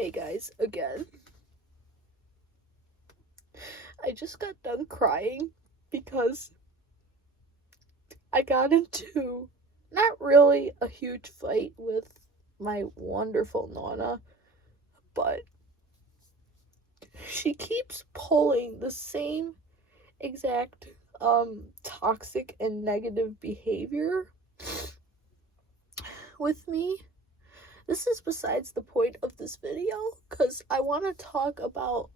Hey guys, again. I just got done crying because I got into not really a huge fight with my wonderful Nana, but she keeps pulling the same exact toxic and negative behavior with me. This is besides the point of this video cuz I want to talk about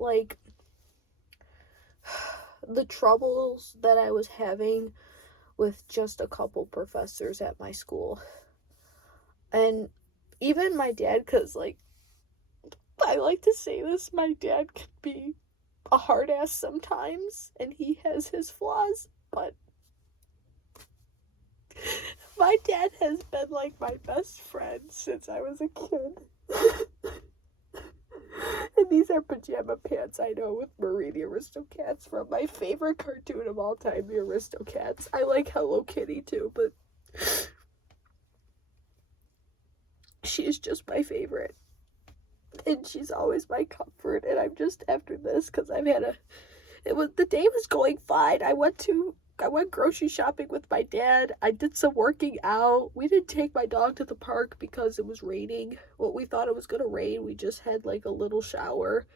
the troubles that I was having with just a couple professors at my school. And even my dad, because, I like to say this, my dad can be a hard ass sometimes, and he has his flaws, but my dad has been, my best friend since I was a kid. And these are pajama pants, I know, with Marie the Aristocats from my favorite cartoon of all time, the Aristocats. I like Hello Kitty too, but she is just my favorite. And she's always my comfort. And I'm just after this because the day was going fine. I went grocery shopping with my dad. I did some working out. We didn't take my dog to the park because it was raining. Well, we thought it was gonna rain. We just had a little shower.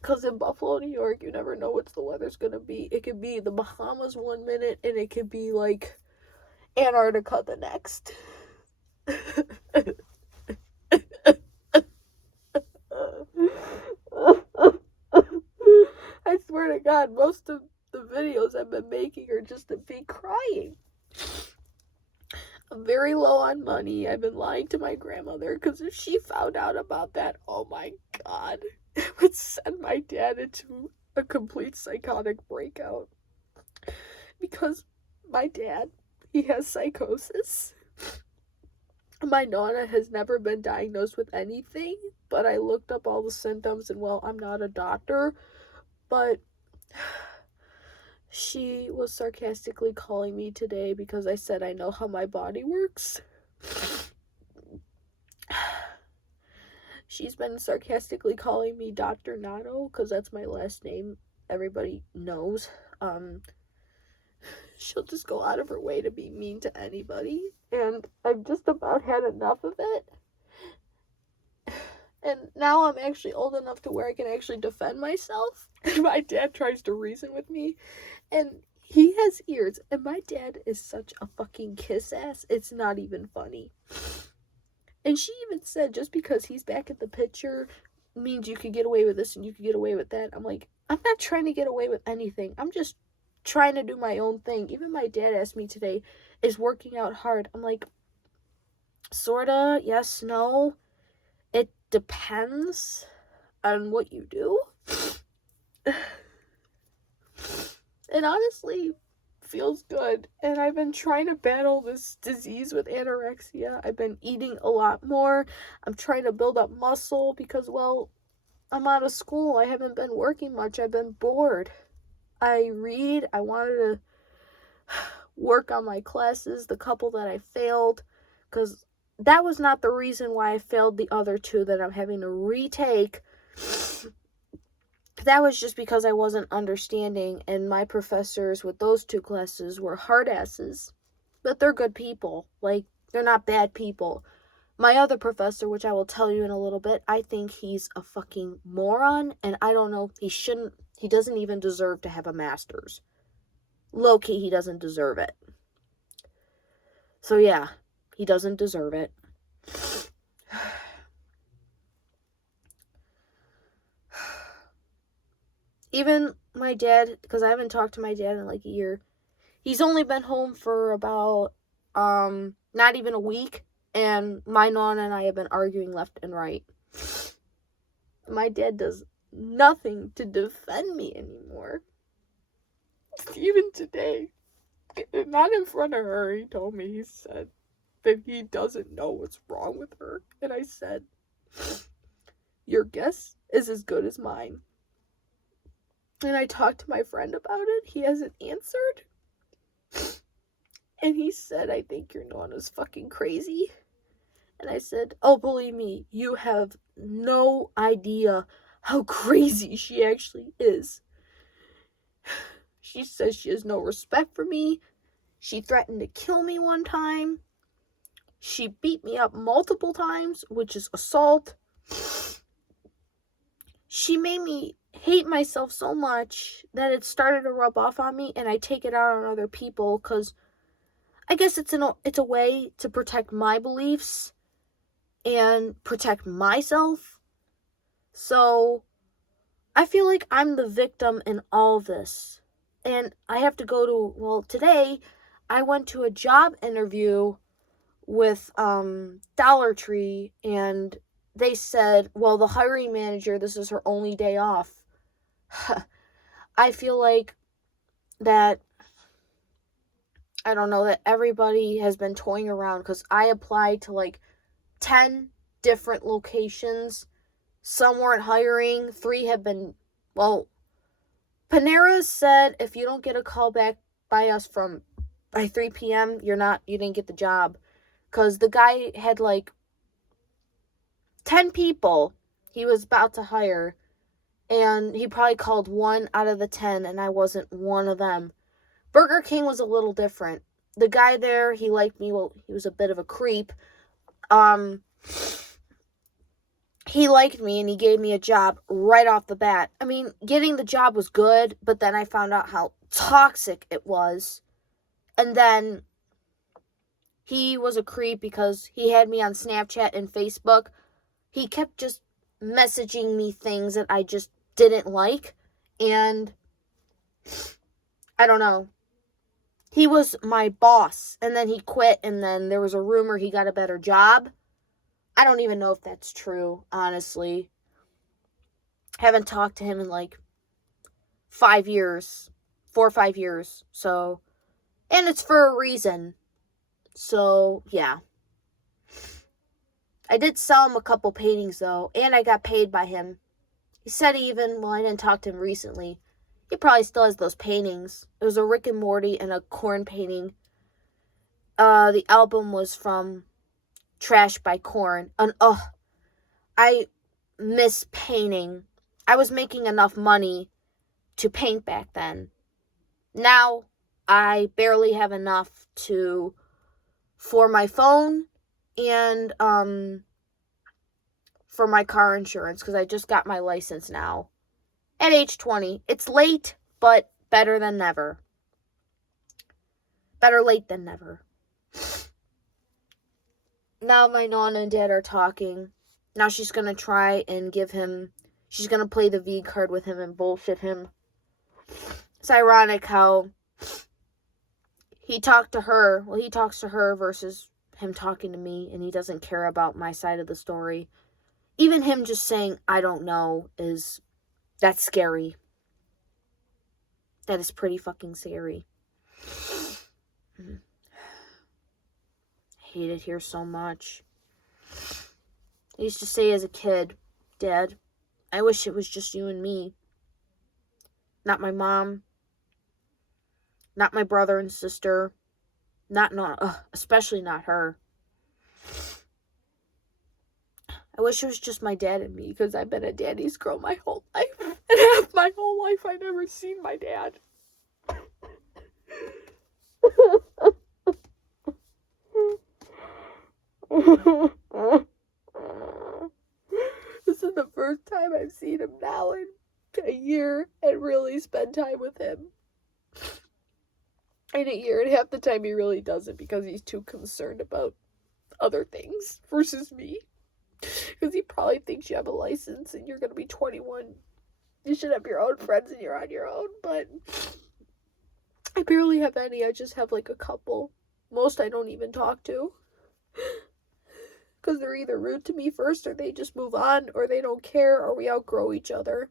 Because in Buffalo, New York, you never know what the weather's gonna be. It could be the Bahamas one minute and it could be Antarctica the next. I swear to God, most of the videos I've been making are just of me crying. I'm very low on money. I've been lying to my grandmother because if she found out about that, oh my God, it would send my dad into a complete psychotic breakout. Because my dad, he has psychosis. My Nana has never been diagnosed with anything, but I looked up all the symptoms and, well, I'm not a doctor, but she was sarcastically calling me today because I said I know how my body works. She's been sarcastically calling me Dr. Nato because that's my last name. Everybody knows. She'll just go out of her way to be mean to anybody, and I've just about had enough of it. And now I'm actually old enough to where I can actually defend myself. And my dad tries to reason with me, and he has ears, and my dad is such a fucking kiss ass, it's not even funny. And she even said just because he's back in the picture means you could get away with this and you could get away with that. I'm like, I'm not trying to get away with anything. I'm just trying to do my own thing. Even my dad asked me today, is working out hard? I'm like, sorta, yes, no. It depends on what you do. It honestly feels good. And I've been trying to battle this disease with anorexia. I've been eating a lot more. I'm trying to build up muscle because, well, I'm out of school. I haven't been working much. I've been bored. I read. I wanted to work on my classes, the couple that I failed, because that was not the reason why I failed the other two that I'm having to retake. That was just because I wasn't understanding, and my professors with those two classes were hard asses. But they're good people. They're not bad people. My other professor, which I will tell you in a little bit, I think he's a fucking moron, and I don't know, he doesn't even deserve to have a master's. Low-key, he doesn't deserve it. So yeah, he doesn't deserve it. Even my dad, because I haven't talked to my dad in a year, he's only been home for about, not even a week, and my Nana and I have been arguing left and right. My dad does nothing to defend me anymore. Even today, not in front of her, he told me, he said that he doesn't know what's wrong with her. And I said, your guess is as good as mine. And I talked to my friend about it. He hasn't answered. And he said, I think your Nana's fucking crazy. And I said, oh, believe me, you have no idea how crazy she actually is. She says she has no respect for me. She threatened to kill me one time. She beat me up multiple times, which is assault. She made me hate myself so much that it started to rub off on me, and I take it out on other people because I guess it's a way to protect my beliefs and protect myself. So I feel like I'm the victim in all this. And I have to go to, well, today I went to a job interview with Dollar Tree, and they said, well, the hiring manager, this is her only day off. I feel like that, I don't know, that everybody has been toying around because I applied to like 10 different locations. Some weren't hiring. 3 have been, well, Panera said if you don't get a call back by us by 3 p.m., you didn't get the job. Because the guy had like 10 people he was about to hire, and he probably called 1 out of the 10, and I wasn't one of them. Burger King was a little different. The guy there, he liked me. Well, he was a bit of a creep. He liked me, and he gave me a job right off the bat. I mean, getting the job was good, but then I found out how toxic it was. And then he was a creep because he had me on Snapchat and Facebook. He kept just messaging me things that I just didn't like. And I don't know. He was my boss, and then he quit, and then there was a rumor he got a better job. I don't even know if that's true, honestly. Haven't talked to him in like 5 years, 4 or 5 years. So, and it's for a reason. So, yeah. I did sell him a couple paintings though, and I got paid by him. He said I didn't talk to him recently. He probably still has those paintings. It was a Rick and Morty and a Korn painting. The album was from Trash by Korn. And I miss painting. I was making enough money to paint back then. Now I barely have enough for my phone and for my car insurance because I just got my license now. At age 20. It's late, but better than never. Better late than never. Now my Nana and Dad are talking. Now she's going to try and she's going to play the V card with him and bullshit him. It's ironic how he talks to her versus him talking to me, and he doesn't care about my side of the story. Even him just saying, I don't know, that's scary. That is pretty fucking scary. I hate it here so much. I used to say as a kid, Dad, I wish it was just you and me. Not my mom. Not my brother and sister. Especially not her. I wish it was just my dad and me, because I've been a daddy's girl my whole life. And half my whole life I've never seen my dad. This is the first time I've seen him now in a year and really spend time with him. In a year and half the time he really doesn't because he's too concerned about other things versus me. Because he probably thinks you have a license and you're going to be 21. You should have your own friends and you're on your own. But I barely have any. I just have like a couple. Most I don't even talk to. Because they're either rude to me first, or they just move on, or they don't care, or we outgrow each other.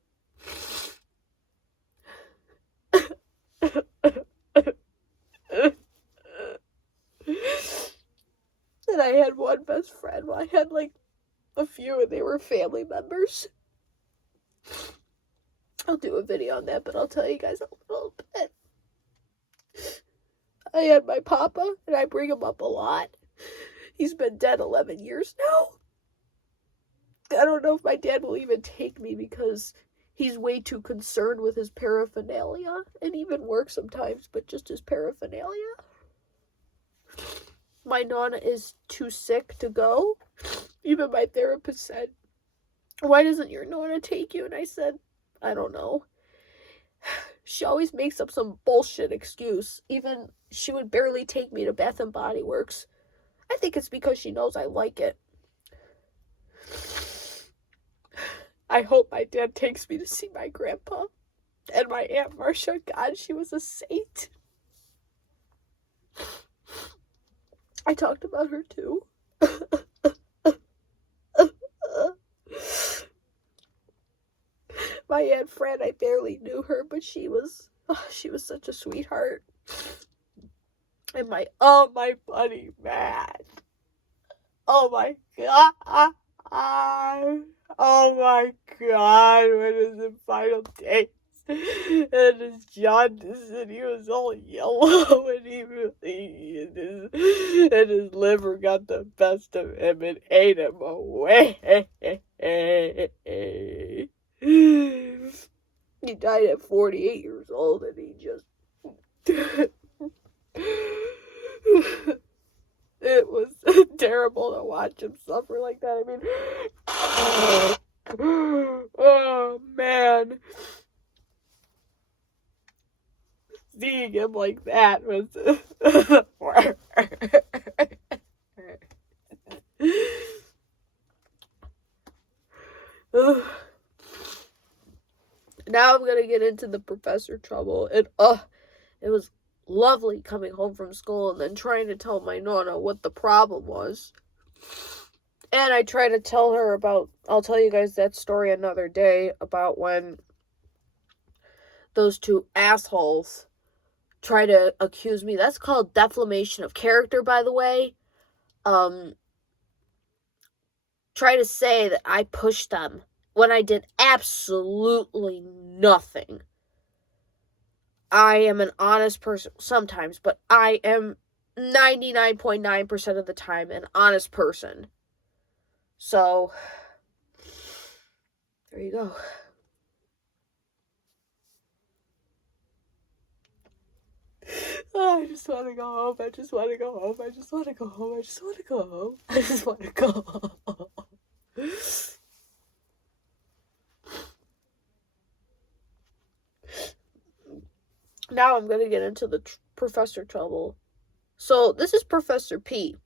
And I had one best friend. Well, I had like a few, and they were family members. I'll do a video on that, but I'll tell you guys a little bit. I had my papa, and I bring him up a lot. He's been dead 11 years now. I don't know if my dad will even take me because he's way too concerned with his paraphernalia and even work sometimes, but just his paraphernalia. My nonna is too sick to go. Even my therapist said, "Why doesn't your nonna take you?" And I said, "I don't know." She always makes up some bullshit excuse. Even she would barely take me to Bath and Body Works. I think it's because she knows I like it. I hope my dad takes me to see my grandpa and my Aunt Marcia. God, she was a saint. I talked about her too. My Aunt Fran, I barely knew her, but she was such a sweetheart. And my buddy Matt. Oh my God. Oh my God, when is the final days? And his jaundice, and he was all yellow, and his liver got the best of him and ate him away. He died at 48 years old, and he just... It was terrible to watch him suffer like that. I mean, oh man. Seeing him like that was Now I'm gonna get into the professor trouble, and it was lovely coming home from school and then trying to tell my nonna what the problem was. And I try to tell her about, I'll tell you guys that story another day, about when those two assholes try to accuse me. That's called defamation of character, by the way. Try to say that I pushed them when I did absolutely nothing. I am an honest person sometimes, but I am 99.9% of the time an honest person. So, there you go. Oh, I just want to go home. I just want to go home. I just want to go home. I just want to go home. I just want to go home. Now I'm going to get into the professor trouble. So, this is Professor P.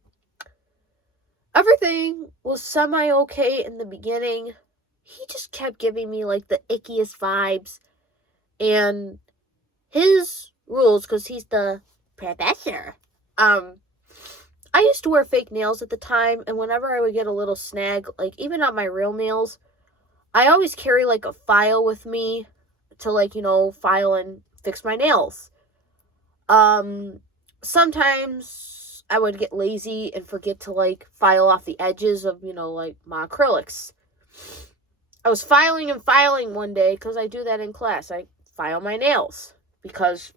Everything was semi-okay in the beginning. He just kept giving me, like, the ickiest vibes. And his rules, because he's the professor. I used to wear fake nails at the time, and whenever I would get a little snag, like, even on my real nails, I always carry, like, a file with me to, like, file and fix my nails. Sometimes I would get lazy and forget to, like, file off the edges of, like, my acrylics. I was filing and filing one day, because I do that in class. I file my nails, because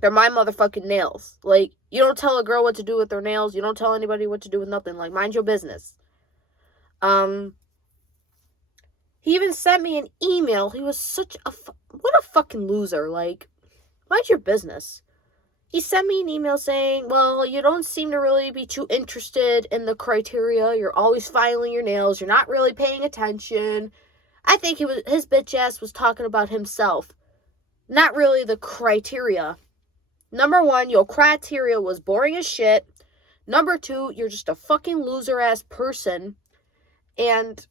they're my motherfucking nails. Like, you don't tell a girl what to do with their nails. You don't tell anybody what to do with nothing. Like, mind your business. He even sent me an email. He was such a... what a fucking loser. Like, mind your business. He sent me an email saying, well, you don't seem to really be too interested in the criteria. You're always filing your nails. You're not really paying attention. I think his bitch ass was talking about himself. Not really the criteria. Number one, your criteria was boring as shit. Number two, you're just a fucking loser-ass person. And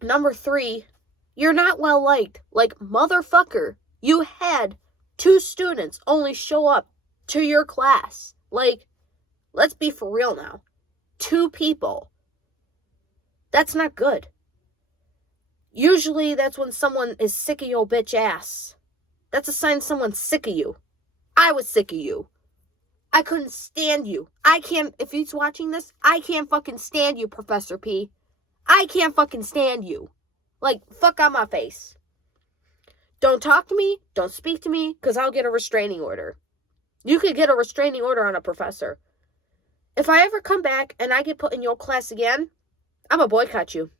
number three, you're not well-liked. Like, motherfucker, you had 2 students only show up to your class. Like, let's be for real now. 2 people. That's not good. Usually, that's when someone is sick of your bitch ass. That's a sign someone's sick of you. I was sick of you. I couldn't stand you. If he's watching this, I can't fucking stand you, Professor P. I can't fucking stand you. Like, fuck on my face. Don't talk to me, don't speak to me, because I'll get a restraining order. You could get a restraining order on a professor. if I ever come back and I get put in your class again, I'm gonna boycott you.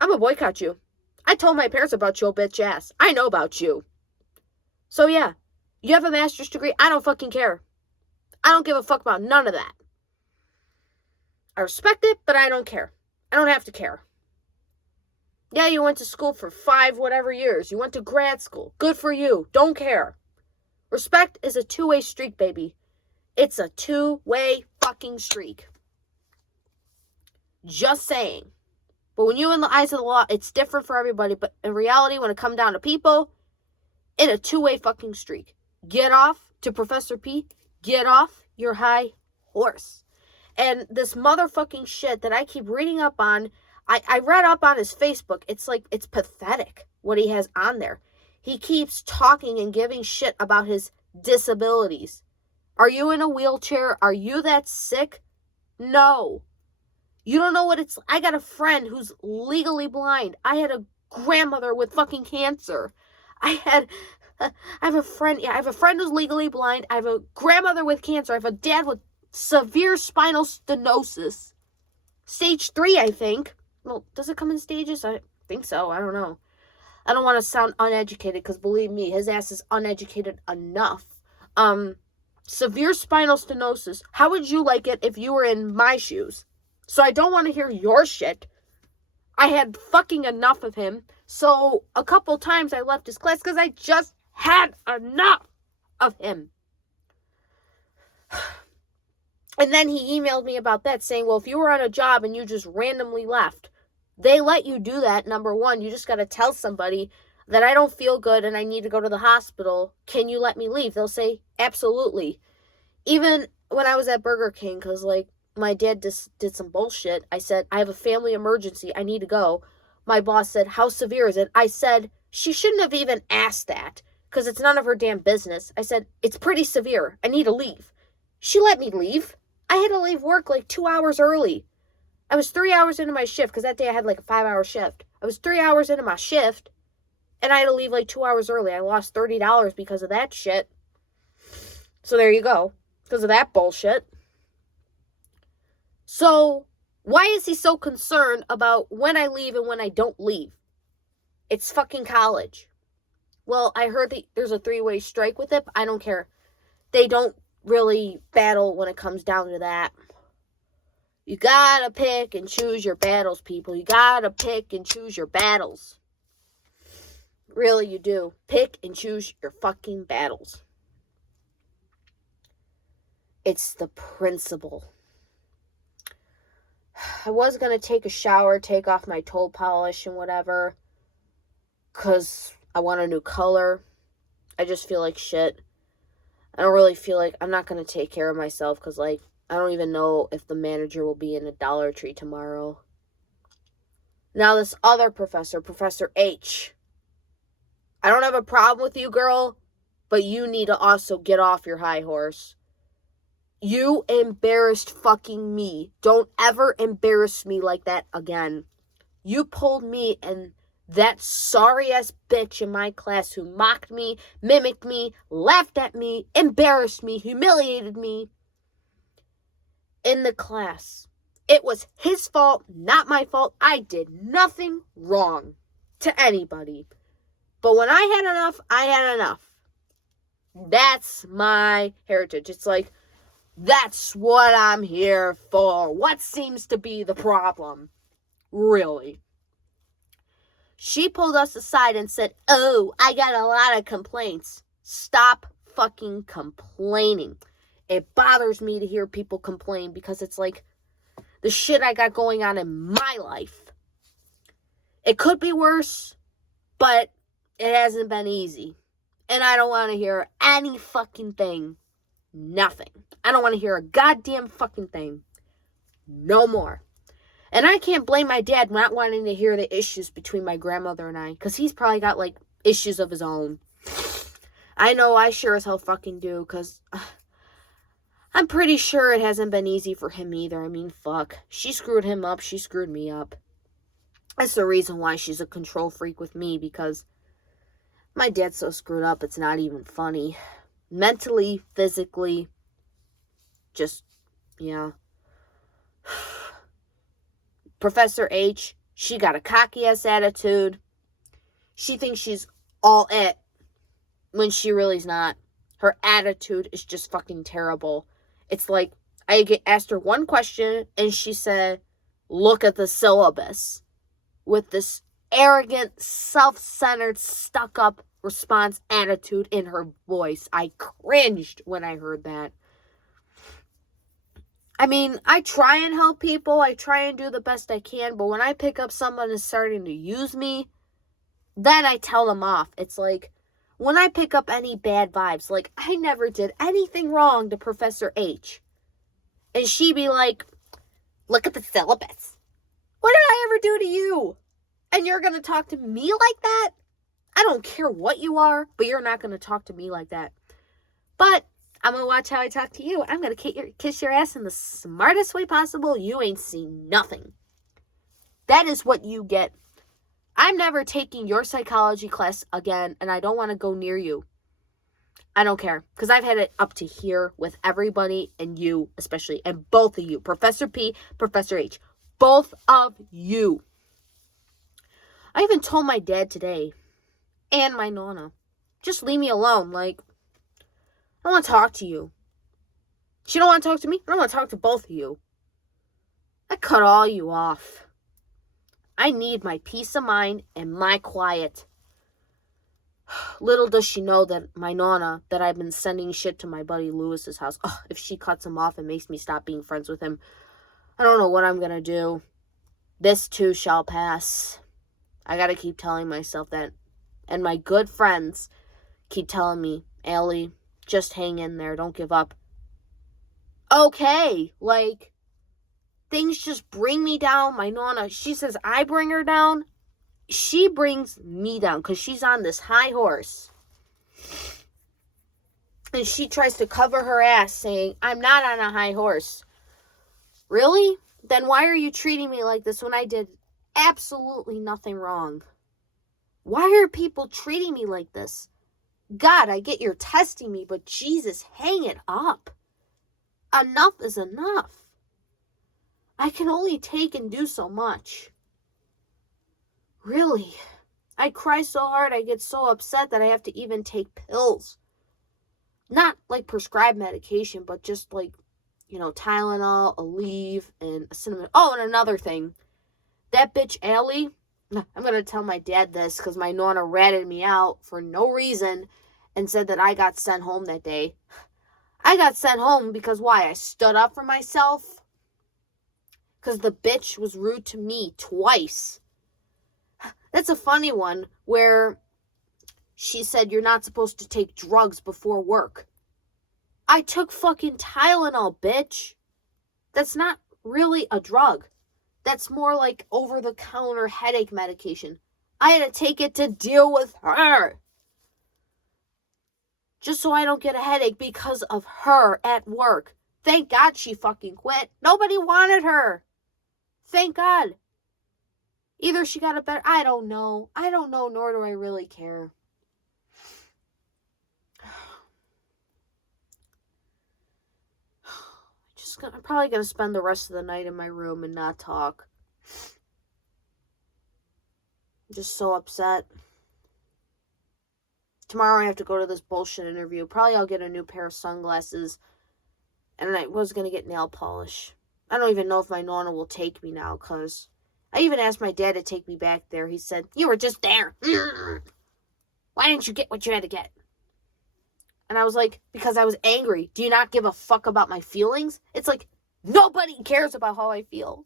I'm gonna boycott you. I told my parents about your bitch ass. I know about you. So yeah, you have a master's degree. I don't fucking care. I don't give a fuck about none of that. I respect it, but I don't care. I don't have to care. Yeah, you went to school for 5 whatever years. You went to grad school. Good for you. Don't care. Respect is a two-way streak, baby. It's a two-way fucking streak. Just saying. But when you're in the eyes of the law, it's different for everybody. But in reality, when it comes down to people, it's a two-way fucking streak. Get off, to Professor P, get off your high horse. And this motherfucking shit that I keep reading up on, I read up on his Facebook. It's like, it's pathetic what he has on there. He keeps talking and giving shit about his disabilities. Are you in a wheelchair? Are you that sick? No. You don't know what it's... I got a friend who's legally blind. I had a grandmother with fucking cancer. I have a friend who's legally blind. I have a grandmother with cancer. I have a dad with severe spinal stenosis. Stage 3, I think. Well, does it come in stages? I think so. I don't know. I don't want to sound uneducated, because believe me, his ass is uneducated enough. Severe spinal stenosis. How would you like it if you were in my shoes? So I don't want to hear your shit. I had fucking enough of him. So a couple times I left his class because I just had enough of him. And then he emailed me about that, saying, well, if you were on a job and you just randomly left, they let you do that. Number one, you just got to tell somebody that I don't feel good and I need to go to the hospital. Can you let me leave? They'll say, absolutely. Even when I was at Burger King, because, like, my dad just did some bullshit. I said, I have a family emergency. I need to go. My boss said, how severe is it? I said, she shouldn't have even asked that, because it's none of her damn business. I said, it's pretty severe. I need to leave. She let me leave. I had to leave work like 2 hours early. I was 3 hours into my shift, because that day I had like a 5-hour shift. I was 3 hours into my shift, and I had to leave like 2 hours early. I lost $30 because of that shit. So there you go. Because of that bullshit. So why is he so concerned about when I leave and when I don't leave? It's fucking college. Well, I heard that there's a 3-way strike with it, but I don't care. They don't really battle when it comes down to that. You gotta pick and choose your battles, people. You gotta pick and choose your battles. Really, you do. Pick and choose your fucking battles. It's the principle. I was going to take a shower, take off my toe polish and whatever, because I want a new color. I just feel like shit. I don't really feel like... I'm not going to take care of myself, because, like, I don't even know if the manager will be in a Dollar Tree tomorrow. Now, this other professor, Professor H. I don't have a problem with you, girl, but you need to also get off your high horse. You embarrassed fucking me. Don't ever embarrass me like that again. You pulled me and that sorry-ass bitch in my class who mocked me, mimicked me, laughed at me, embarrassed me, humiliated me in the class. It was his fault, not my fault. I did nothing wrong to anybody. But when I had enough, I had enough. That's my heritage. It's like, that's what I'm here for. What seems to be the problem? Really? She pulled us aside and said, oh, I got a lot of complaints. Stop fucking complaining. It bothers me to hear people complain, because it's like the shit I got going on in my life. It could be worse, but it hasn't been easy. And I don't want to hear any fucking thing. Nothing. I don't want to hear a goddamn fucking thing. No more. And I can't blame my dad not wanting to hear the issues between my grandmother and I, because he's probably got, like, issues of his own. I know I sure as hell fucking do, because I'm pretty sure it hasn't been easy for him either. I mean, fuck. She screwed him up. She screwed me up. That's the reason why she's a control freak with me, because my dad's so screwed up, it's not even funny. Mentally, physically, just, yeah. Professor H, she got a cocky-ass attitude. She thinks she's all it when she really's not. Her attitude is just fucking terrible. It's like, I asked her one question, and she said, look at the syllabus. With this arrogant, self-centered, stuck-up response attitude in her voice. I cringed when I heard that. I mean, I try and help people. I try and do the best I can. But when I pick up someone who's starting to use me, then I tell them off. It's like, when I pick up any bad vibes, like, I never did anything wrong to Professor H. And she be like, look at the syllabus. What did I ever do to you? And you're going to talk to me like that? I don't care what you are, but you're not going to talk to me like that. But I'm going to watch how I talk to you. I'm going to kiss your ass in the smartest way possible. You ain't seen nothing. That is what you get. I'm never taking your psychology class again, and I don't want to go near you. I don't care, because I've had it up to here with everybody, and you especially, and both of you, Professor P, Professor H, both of you. I even told my dad today, and my nonna, just leave me alone. Like, I don't want to talk to you. She don't want to talk to me. I don't want to talk to both of you. I cut all you off. I need my peace of mind and my quiet. Little does she know that my nonna, that I've been sending shit to my buddy Lewis's house. Oh, if she cuts him off and makes me stop being friends with him, I don't know what I'm going to do. This too shall pass. I gotta keep telling myself that. And my good friends keep telling me, Allie, just hang in there. Don't give up. Okay. Like, things just bring me down. My nonna, she says I bring her down. She brings me down because she's on this high horse. And she tries to cover her ass saying, I'm not on a high horse. Really? Then why are you treating me like this when I did absolutely nothing wrong? Why are people treating me like this? God, I get you're testing me, but Jesus, hang it up. Enough is enough. I can only take and do so much. Really? I cry so hard, I get so upset that I have to even take pills. Not like prescribed medication, but just like, Tylenol, Aleve, and a cinnamon. Oh, and another thing. That bitch Allie, I'm going to tell my dad this because my nonna ratted me out for no reason and said that I got sent home that day. I got sent home because why? I stood up for myself? Because the bitch was rude to me twice. That's a funny one where she said you're not supposed to take drugs before work. I took fucking Tylenol, bitch. That's not really a drug. That's more like over-the-counter headache medication. I had to take it to deal with her. Just so I don't get a headache because of her at work. Thank God she fucking quit. Nobody wanted her. Thank God. Either she got a better... I don't know, nor do I really care. I'm probably going to spend the rest of the night in my room and not talk. I'm just so upset. Tomorrow I have to go to this bullshit interview. Probably I'll get a new pair of sunglasses. And I was going to get nail polish. I don't even know if my nonna will take me now, because I even asked my dad to take me back there. He said, you were just there. Why didn't you get what you had to get? And I was like, because I was angry. Do you not give a fuck about my feelings? It's like, nobody cares about how I feel.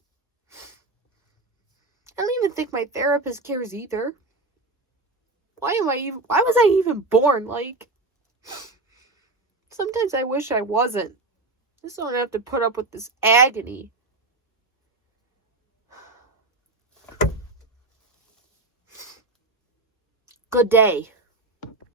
I don't even think my therapist cares either. Why was I even born? Like, sometimes I wish I wasn't. I just don't have to put up with this agony. Good day.